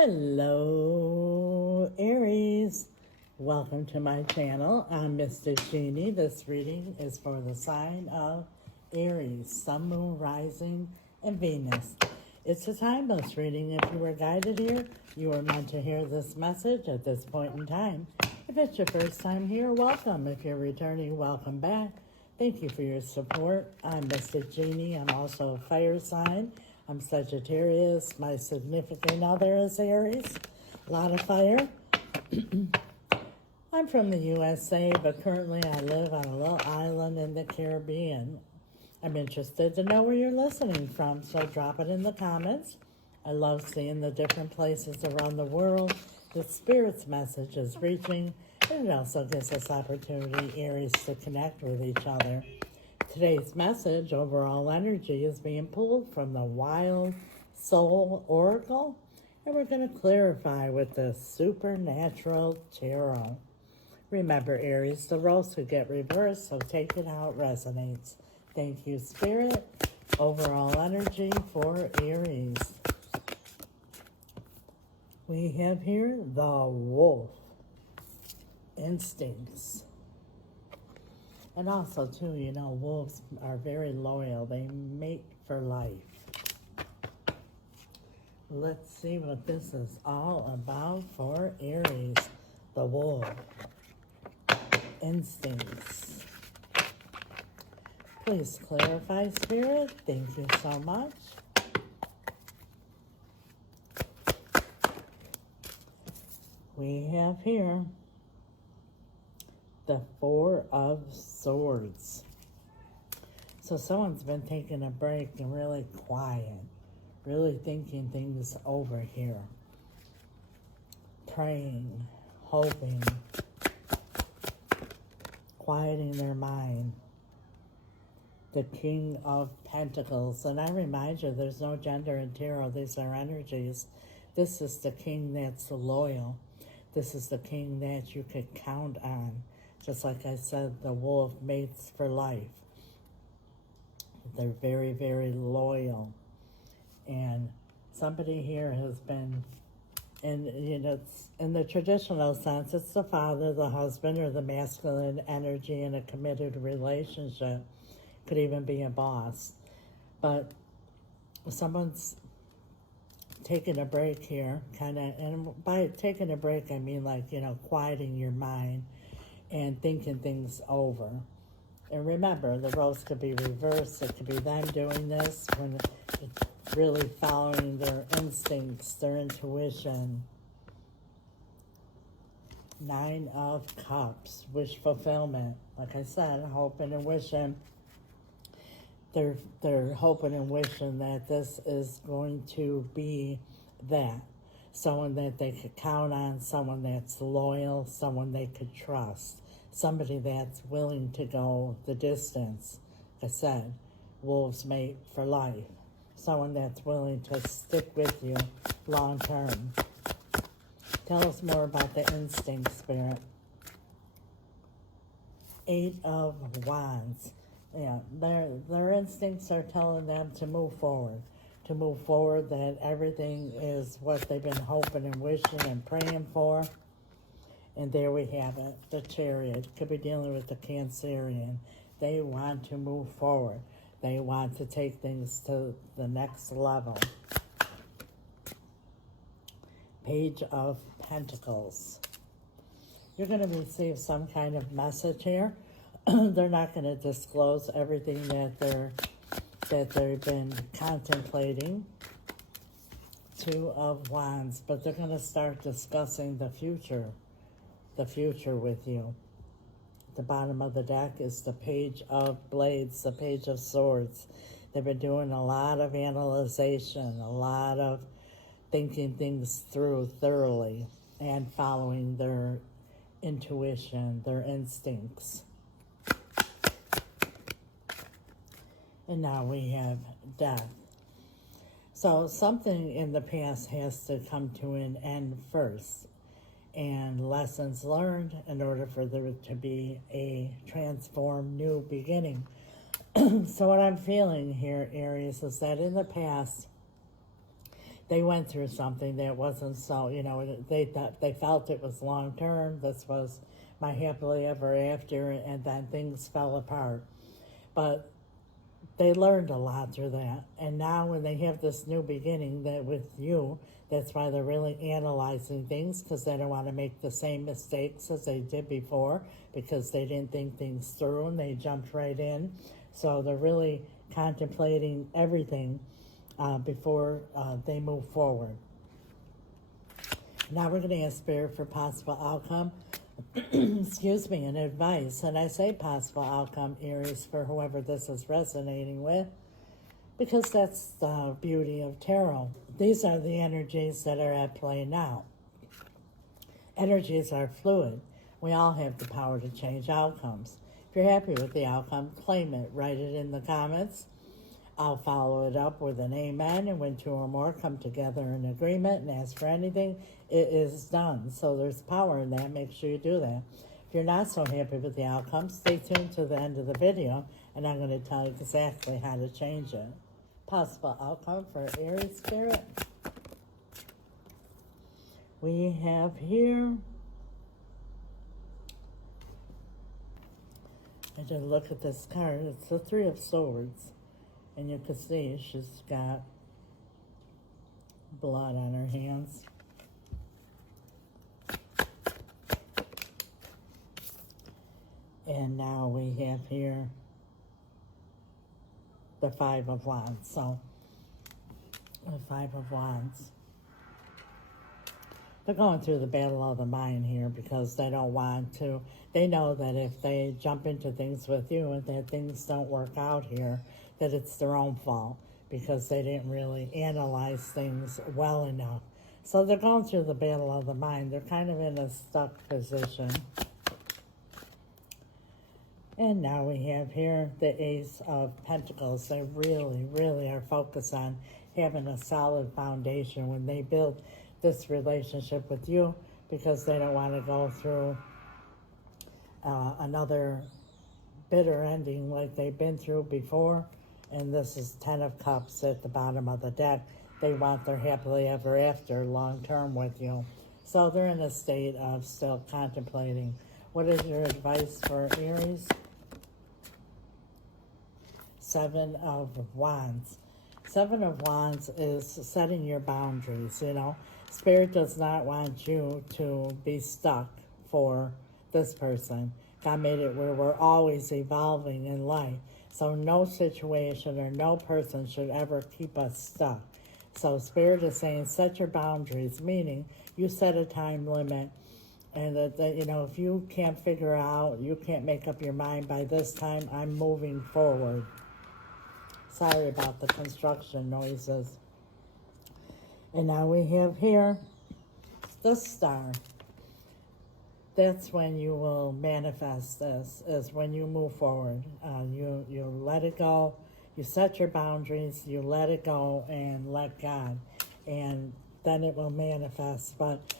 Hello, Aries. Welcome to my channel. I'm Mystic Jeanne. This reading is for the sign of Aries, Sun, Moon, Rising, and Venus. It's a timeless reading. If you were guided here, you were meant to hear this message at this point in time. If it's your first time here, welcome. If you're returning, welcome back. Thank you for your support. I'm Mystic Jeanne. I'm also a fire sign. I'm Sagittarius. My significant other is Aries. A lot of fire. I'm from the USA, but currently I live on a little island in the Caribbean. I'm interested to know where you're listening from, so drop it in the comments. I love seeing the different places around the world. The Spirit's message is reaching, and it also gives us opportunity, Aries, to connect with each other. Today's message, overall energy, is being pulled from the Wild Soul Oracle, and we're going to clarify with the Supernatural Tarot. Remember, Aries, the roles could get reversed, so take it how it resonates. Thank you, Spirit. Overall energy for Aries. We have here the Wolf. Instincts. And also, too, you know, wolves are very loyal. They mate for life. Let's see what this is all about for Aries. The wolf. Instincts. Please clarify, Spirit. Thank you so much. We have here the Four of Swords. So someone's been taking a break and really quiet, really thinking things over here, praying, hoping, quieting their mind. The King of Pentacles. And I remind you, there's no gender in tarot. These are energies. This is the king that's loyal. This is the king that you could count on. Just like I said, the wolf mates for life. They're very, very loyal. And somebody here has been, and you know, it's, in the traditional sense, it's the father, the husband, or the masculine energy in a committed relationship. Could even be a boss. But someone's taking a break here, kind of, and by taking a break, I mean like, you know, quieting your mind and thinking things over. And remember, the roles could be reversed. It could be them doing this when it's really following their instincts, their intuition. Nine of Cups, wish fulfillment. Like I said, hoping and wishing. They're hoping and wishing that this is going to be that. Someone that they could count on, someone that's loyal, someone they could trust, somebody that's willing to go the distance. Like I said, wolves mate for life. Someone that's willing to stick with you long term. Tell us more about the instinct, Spirit. Eight of Wands. Yeah, their instincts are telling them to move forward. To move forward, that everything is what they've been hoping and wishing and praying for. And there we have it, the Chariot. Could be dealing with the Cancerian. They want to move forward. They want to take things to the next level. Page of Pentacles. You're going to receive some kind of message here. They're not going to disclose everything that they've been contemplating. Two of Wands, but they're going to start discussing the future with you. At the bottom of the deck is the Page of Blades, the Page of Swords. They've been doing a lot of analyzation, a lot of thinking things through thoroughly and following their intuition, their instincts. And now we have Death. So something in the past has to come to an end first. And lessons learned in order for there to be a transformed new beginning. So what I'm feeling here, Aries, is that in the past, they went through something that wasn't so, they felt it was long term. This was my happily ever after, and then things fell apart. But they learned a lot through that. And now when they have this new beginning that with you, that's why they're really analyzing things, because they don't want to make the same mistakes as they did before, because they didn't think things through and they jumped right in. So they're really contemplating everything before they move forward. Now we're going to ask Spirit for possible outcome, excuse me, and advice. And I say possible outcome, Aries, for whoever this is resonating with, because that's the beauty of tarot. These are the energies that are at play now. Energies are fluid. We all have the power to change outcomes. If you're happy with the outcome, claim it. Write it in the comments. I'll follow it up with an amen, and when two or more come together in agreement and ask for anything, it is done. So there's power in that. Make sure you do that. If you're not so happy with the outcome, stay tuned to the end of the video, and I'm going to tell you exactly how to change it. Possible outcome for Aries Spirit. We have here, I just look at this card. It's the Three of Swords. And you can see she's got blood on her hands. And now we have here the Five of Wands. So, the Five of Wands. They're going through the battle of the mind here because they don't want to. They know that if they jump into things with you and that things don't work out here, that it's their own fault because they didn't really analyze things well enough. So they're going through the battle of the mind. They're kind of in a stuck position. And now we have here the Ace of Pentacles. They really, really are focused on having a solid foundation when they build this relationship with you, because they don't want to go through another bitter ending like they've been through before. And this is 10 of Cups at the bottom of the deck. They want their happily ever after long term with you. So they're in a state of still contemplating. What is your advice for Aries? Seven of Wands. Seven of Wands is setting your boundaries, Spirit does not want you to be stuck for this person. God made it where we're always evolving in life. So no situation or no person should ever keep us stuck. So Spirit is saying set your boundaries, meaning you set a time limit. And that if you can't figure out, you can't make up your mind by this time, I'm moving forward. Sorry about the construction noises. And now we have here the Star. That's when you will manifest this, is when you move forward. You let it go. You set your boundaries. You let it go and let God. And then it will manifest. But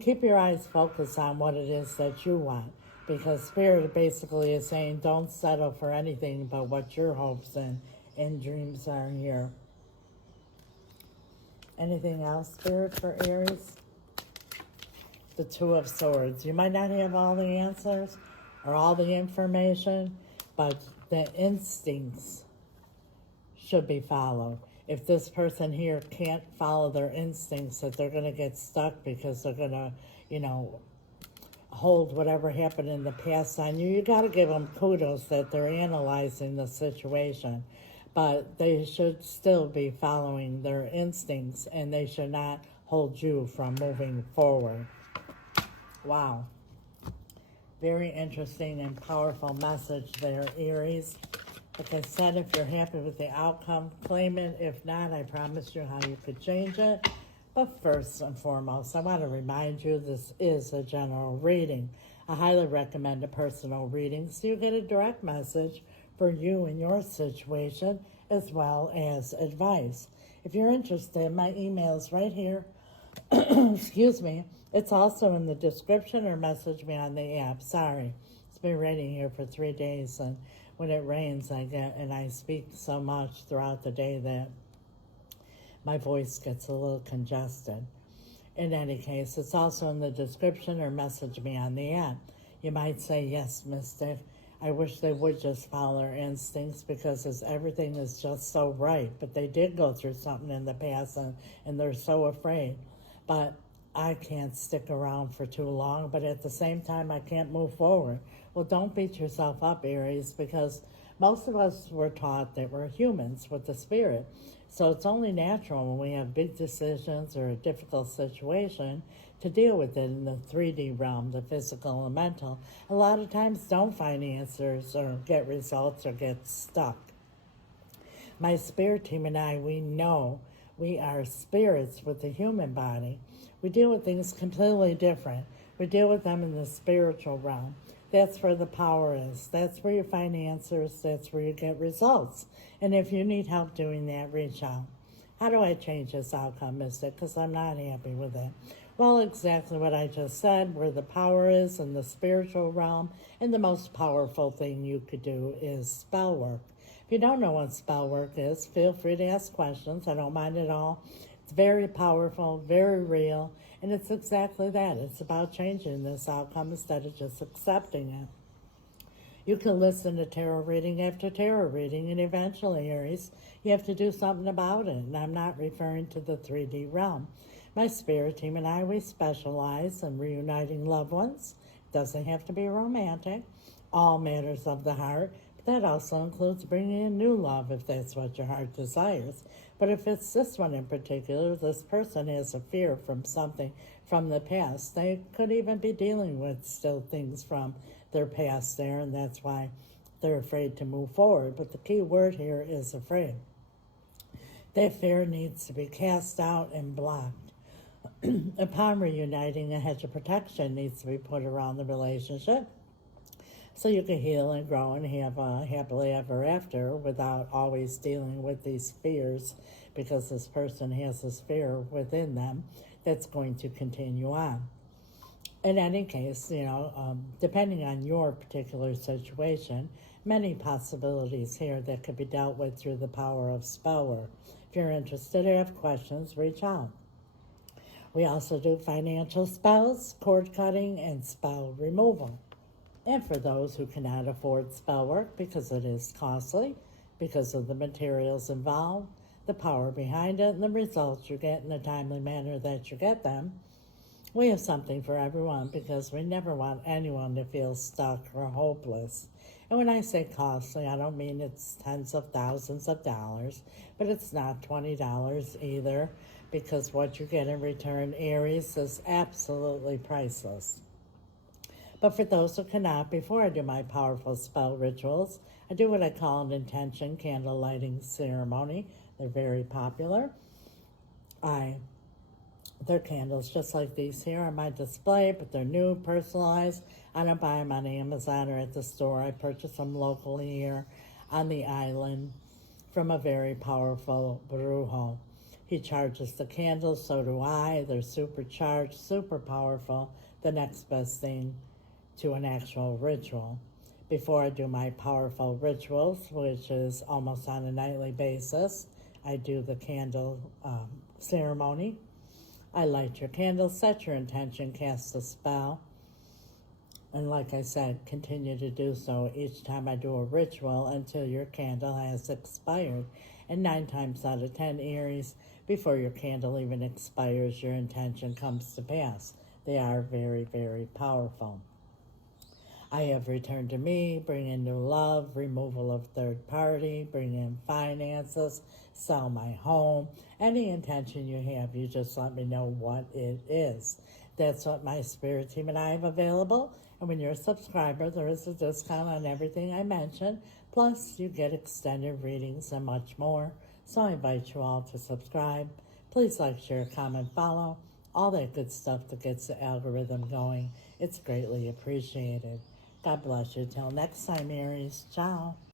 keep your eyes focused on what it is that you want. Because Spirit basically is saying don't settle for anything but what your hopes and dreams are here. Anything else, Spirit, for Aries? The Two of Swords. You might not have all the answers or all the information, but the instincts should be followed. If this person here can't follow their instincts, that they're going to get stuck because they're going to, hold whatever happened in the past on you, you got to give them kudos that they're analyzing the situation. But they should still be following their instincts, and they should not hold you from moving forward. Wow. Very interesting and powerful message there, Aries. Like I said, if you're happy with the outcome, claim it. If not, I promise you how you could change it. But first and foremost, I want to remind you this is a general reading. I highly recommend a personal reading so you get a direct message for you and your situation, as well as advice. If you're interested, my email is right here. Excuse me. It's also in the description, or message me on the app. Sorry. It's been raining here for 3 days, and when it rains, I speak so much throughout the day that my voice gets a little congested. In any case, it's also in the description or message me on the app. You might say, yes, Mystic, I wish they would just follow their instincts because everything is just so right. But they did go through something in the past and they're so afraid. But I can't stick around for too long, but at the same time, I can't move forward. Well, don't beat yourself up, Aries, because most of us were taught that we're humans with the spirit. So it's only natural when we have big decisions or a difficult situation to deal with it in the 3D realm, the physical and mental. A lot of times don't find answers or get results or get stuck. My spirit team and I, we know we are spirits with the human body. We deal with things completely different. We deal with them in the spiritual realm. That's where the power is. That's where you find answers. That's where you get results. And if you need help doing that, reach out. How do I change this outcome, Mystic? Because I'm not happy with it. Well, exactly what I just said, where the power is in the spiritual realm. And the most powerful thing you could do is spell work. If you don't know what spell work is, feel free to ask questions. I don't mind at all. It's very powerful, very real, and it's exactly that. It's about changing this outcome instead of just accepting it. You can listen to tarot reading after tarot reading, and eventually, Aries, you have to do something about it. And I'm not referring to the 3D realm. My spirit team and I, we specialize in reuniting loved ones. It doesn't have to be romantic. All matters of the heart. That also includes bringing in new love if that's what your heart desires. But if it's this one in particular, this person has a fear from something from the past. They could even be dealing with still things from their past there, and that's why they're afraid to move forward. But the key word here is afraid. That fear needs to be cast out and blocked. Upon reuniting, a hedge of protection needs to be put around the relationship, so you can heal and grow and have a happily ever after without always dealing with these fears, because this person has this fear within them that's going to continue on. In any case, depending on your particular situation, many possibilities here that could be dealt with through the power of spell work. If you're interested or have questions, reach out. We also do financial spells, cord cutting, and spell removal. And for those who cannot afford spell work because it is costly, because of the materials involved, the power behind it, and the results you get in the timely manner that you get them, we have something for everyone, because we never want anyone to feel stuck or hopeless. And when I say costly, I don't mean it's tens of thousands of dollars, but it's not $20 either, because what you get in return, Aries, is absolutely priceless. But for those who cannot, before I do my powerful spell rituals, I do what I call an intention candle lighting ceremony. They're very popular. They're candles just like these here on my display, but they're new, personalized. I don't buy them on Amazon or at the store. I purchase them locally here on the island from a very powerful brujo. He charges the candles, so do I. They're supercharged, super powerful. The next best thing to an actual ritual. Before I do my powerful rituals, which is almost on a nightly basis, I do the candle ceremony. I light your candle, set your intention, cast a spell, and like I said, continue to do so each time I do a ritual until your candle has expired. And 9 times out of 10, Aries, before your candle even expires, your intention comes to pass. They are very, very powerful. I have returned to me, bring in new love, removal of third party, bring in finances, sell my home. Any intention you have, you just let me know what it is. That's what my spirit team and I have available. And when you're a subscriber, there is a discount on everything I mentioned. Plus, you get extended readings and much more. So I invite you all to subscribe. Please like, share, comment, follow. All that good stuff that gets the algorithm going. It's greatly appreciated. God bless you. Till next time, Aries. Ciao.